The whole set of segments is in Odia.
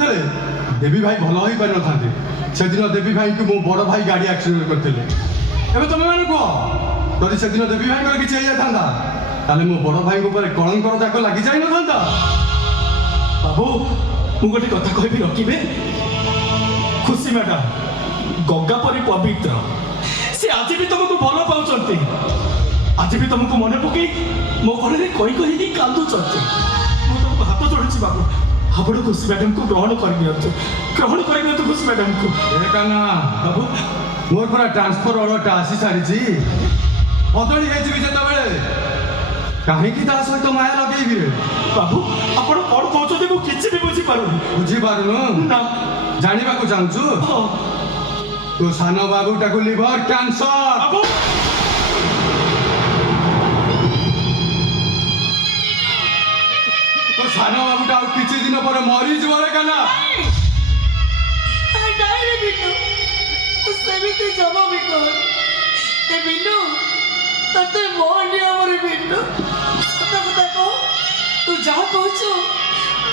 थे देवी भाई भल हो पारि न से दिन देवी भाई को मो बड़ भाई गाड़ी एक्सीडेंट करते एवं तुम मैंने कह जदि से दिन देवी भाई किसी हो जाता ताले मो बड़ भाई कलंकर जाक लगी जाई न था बाबू मु गोटे कथा कहबी रखिबे खुशी मैडम गंगा परी पवित्र से आज भी तुमको भल पाउचंती आज भी तुमको मन पकई मो घरे कही कांदुचंती मु तुमको हाथ जोड़ुची बाबू आपण खुशी मैडम को ग्रहण कर खुशी मैडम को ना बाबू मोर पूरा ट्रांसफर ऑर्डर आसी सारी बदली होते कहीं सहित माया लगे बाबू आपण कौन कहते मु किसी भी बुझीपारुनु ना जानवा को चाहूँ तो सान बाबूटा को लिवर कैंसर बाबू तो सान बाबूटा किसी दिन पर मरी जीवरे काना ସେମିତି ଜମା ବି କର ଏ ବିନୁ ତତେ ମୋ ନିୟମରେ ବିନୁ ସତ କଥା କହ ତୁ ଯାହା କହୁଛୁ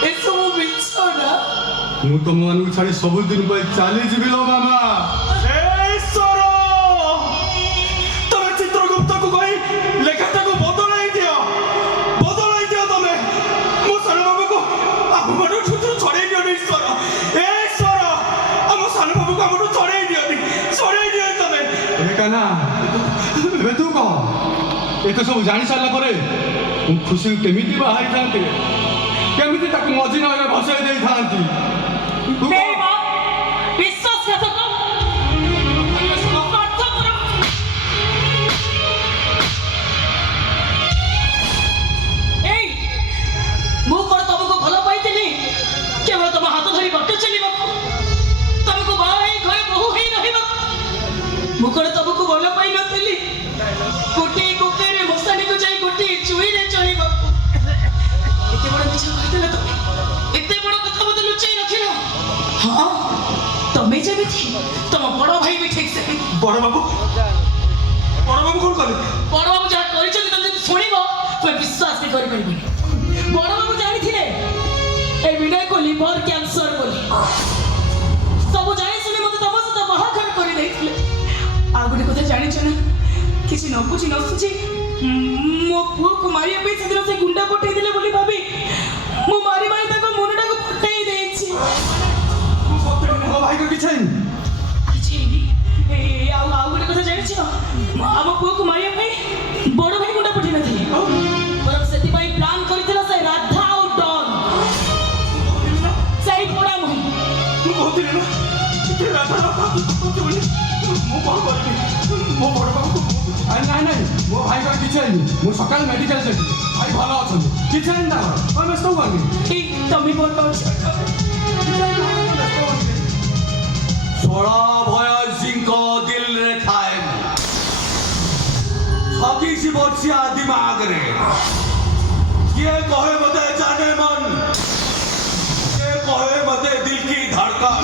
ଏସବୁ ମିଛ ନା ମୁଁ ତମମାନଙ୍କୁ ଛାଡ଼ି ସବୁଦିନ ପାଇଁ ଚାଲିଯିବି ଲୋ ମାମା ଈଶ୍ୱର ତମେ ଚିତ୍ରଗୁପ୍ତକୁ କହି ଲେଖାଟାକୁ ବଦଳାଇ ଦିଅ ତମେ ମୋ ସାନ ବାବୁକୁ ଆମଠୁ ଛଡ଼େଇ ଦିଅନି ଈଶ୍ୱର ଆମ ସାନ ବାବୁକୁ ଆମଠୁ ଛଡ଼େଇ ଦିଅ ତମେ କାନା ଏବେ ତୁ କହ ଏତେ ସବୁ ଜାଣି ସାରିଲା ପରେ ମୁଁ ଖୁସି କେମିତି ବାହାରିଥାନ୍ତି କେମିତି ତାକୁ ମଝି ନଈରେ ଭସାଇ ଦେଇଥାନ୍ତି ମୁଁ କଣ ତମକୁ ଭଲ ପାଇଥିଲି କେବଳ ତମ ହାତ ଧରି ବାଟ ଚାଲିବାକୁ ତମକୁ ବାହା ହେଇ ଘରେ ବୋହୂ ହେଇ ରହିବାକୁ ମୁଁ କଣ ତମକୁ ଭଲ ପାଇନଥିଲି ଗୋଟିଏ କୁକେରେ ମଶାନୀକୁ ଯାଇ ଗୋଟିଏ ଚୁଇରେ ଚଳିବାକୁ ଏତେ ବଡ଼ ମିଛ କହିଦେଲ ତମେ ଏତେ ବଡ଼ କଥା ମତେ ଲୁଚାଇ ରଖିଲ ହଁ ତମେ ଯେମିତି ତମ ବଡ଼ ଭାଇ ବି ଠିକ୍ ସେମିତି ବଡ଼ ବାବୁ କଣ କଲେ ବଡ଼ ବାବୁ ଯାହା କରିଛନ୍ତି ତମେ ଯଦି ଶୁଣିବ ତୁମେ ବିଶ୍ୱାସ ବି କରିପାରିବନି ବଡ଼ ବାବୁ ଜାଣିଥିଲେ ଏ ବିନୟକୁ ଲିଭର କ୍ୟାନ୍ସର ବୋଲି ସବୁ ଜାଣି ଶୁଣି ମତେ ତମ ସହିତ ବାହାଘର କରିଦେଇଥିଲେ ଆଉ ଗୋଟେ କଥା ଜାଣିଛ ନା କିଛି ନ ବୁଝି ନ ସୁଝି ମୋ ପୁଅକୁ ମାରିବା ପାଇଁ ସେଦିନ ସେ ଗୁଣ୍ଡା ପଠେଇଥିଲେ ବୋଲି ଭାବି ମୁଁ ମାରି ମାରି ତାଙ୍କ ମୁଣ୍ଡଟାକୁ ଫଟେଇ ଦେଇଛି ମୋ ଭାଇକୁ କିଛି ହେଇନି ଆଉ ଗୋଟେ କଥା ଜାଣିଛ ଆମ ପୁଅକୁ ମାରିବା ପାଇଁ ବଡ଼ ଭାଇ ଗୁଣ୍ଡା ପଠେଇ ନଥିଲେ ବରଂ ସେଥିପାଇଁ ପ୍ଲାନ୍ କରିଥିଲା ସେ ରାଧା ଆଉ ଡନ୍ ସେଇ ପୋଡ଼ା ମୁହିଁ ମୁଁ କହୁଥିଲି ନା ମୁଁ କଣ କରିବି ମୋ ବଡ଼ ବାବୁକୁ ନାଇଁ ମୋ ଭାଇଙ୍କର କିଛି ହେଇନି ମୁଁ ସକାଳେ ମେଡିକାଲ ଯାଇଥିଲି ଭାଇ ଭଲ ଅଛନ୍ତି କିଛି ହେଇନି ତାଙ୍କର ତମେ ବ୍ୟସ୍ତ ହୁଅନି ତମେ ଭଲ ଅଛ 16 ବୟସୀଙ୍କ ଦିଲରେ ଥାଏ 26 ବର୍ଷିଆ ଦିମାଗରେ କିଏ କହେ ମତେ ଜାନେ ମନ କିଏ କହେ ମତେ ଦିଲ କି ଧड़कन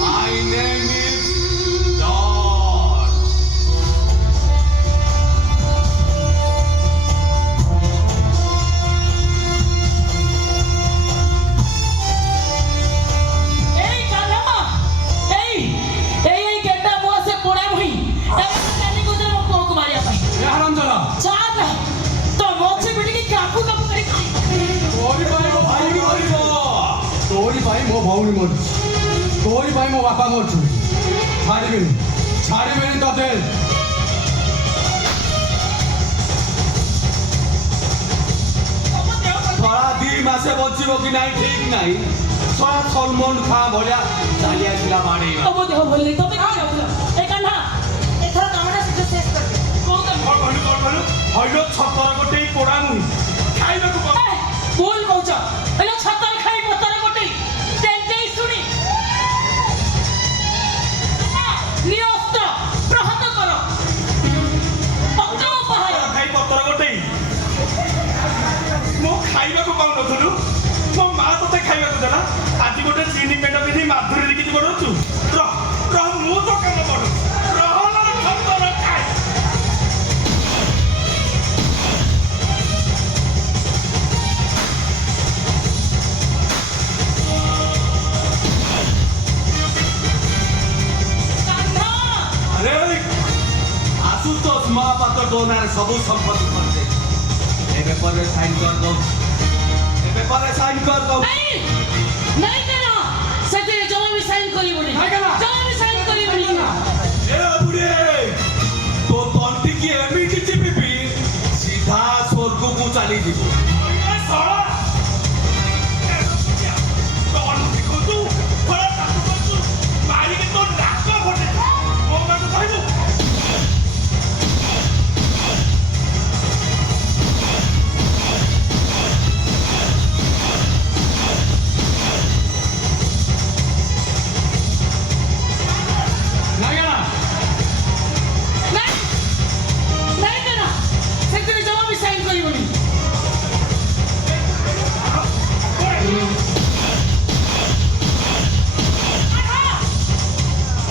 My name is Don এই কানামা এই গেটা মুয়া সে পোড়া মুহি কানি কোতে মো পুଅକୁ ମାରିବା ପାଇଁ ରଞ୍ଜନ ଚାଲ ତ ମଛେ ବିଡ଼ିକି କାକୁ କାକୁ କରି ତୋରି ପାଇଁ ମୋ ଭାଇ ମରିବ ତୋରି ପାଇଁ ମୋ ଭଉଣୀ ମରିଛି तोरी भाई मो बापा मरछु छाड़िबिनी तते थोड़ा 2 मासे बचिबो कि नाही ठीक नाही थोड़ा सलमान खा भलिया चालिया दिला माने तब देह भल नहीं तब क्या जाउला ए कान्हा एथर कामटा सिद्ध शेष कर दे कोन कहलु हइलो छतर गोटे पोड़ा मुही खाइବାକୁ बोल कहउछ एलो छतर खाइ पतर गोटे तेंते सुनी नियस्त्र प्रहत कर पत्र पहाय खाइ पतर गोटे मो खाइବାକୁ पाउनथलु मो मां तते खाइବାକୁ देला आज गोटे चीनी पेट विधि माधुरी देखि बडोछु रह मु तो काम बडो रहला छतर खाइ তো নার সবু সম্পত্তি করছে এ পেপারে সাইন কর দাও এ পেপারে সাইন কর দাও ନାଇଁ ନାଇଁ କେନ ସେଥିରେ ଜମା ବି ସାଇନ୍ କରିବୁନି ନାଇଁ କେନ? ଜମା ବି ସାଇନ୍ କରିବୁନି এ বুড়ে তো তন্টি কি এমিটি চিপিবি সিধা স্বর্গকু চালি দিব ନାଇଁ ନା ନାଇଁ ନାଇଁ କେନ ସେଥିରେ ଜମା ବି ସାଇନ୍ କରିବୁନି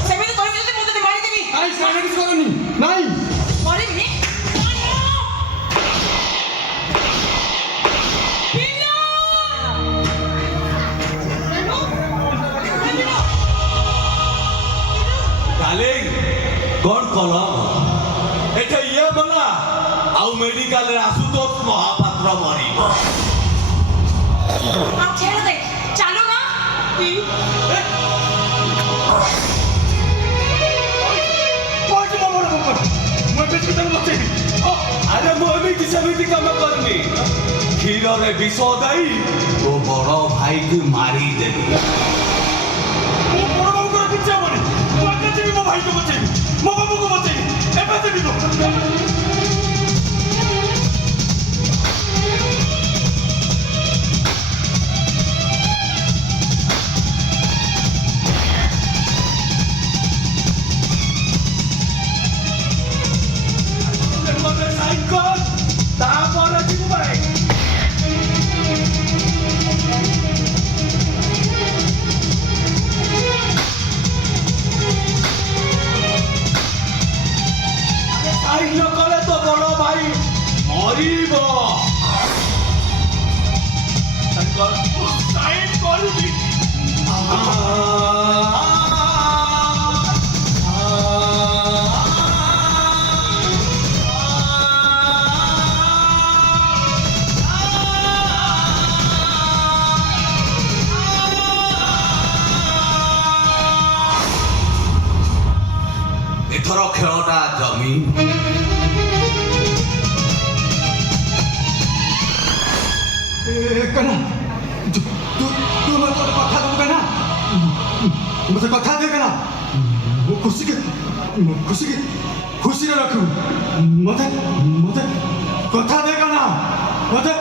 ସେମିତି କହିବି ଯଦି ମୁଁ ତତେ ମାରିଦେବି ନାଇଁ ସେମାନେ କିଛି କରନି ନାଇଁ କରିବିନି ডার্লিং কোন কলম এটা ইয়ে বলা আউ মেডিকালে আশুতোষ মহাপাত্র মরিব ଆଉ ଖେଳ ଦେଖ ଚାଲୁ ନା আরে ମୁଁ ଏମିତି ସେମିତି କାମ କରିନି କ୍ଷୀରରେ ବିଷ ଦେଇ ତୋ ବଡ ଭାଇକୁ ମାରିଦେବି ସାଇନ୍ କର ତାପରେ ଯିବୁ ଭାଇ সাইন ন কলে তো বড় ভাই মরিব সাইন কর সাইন করবি এথর খেলটা জমি कहना तू तू तू मैं तो कथा दू कहना मुझे कथा दे कहना खुशी रे रखू मते मते कथा दे कहना मते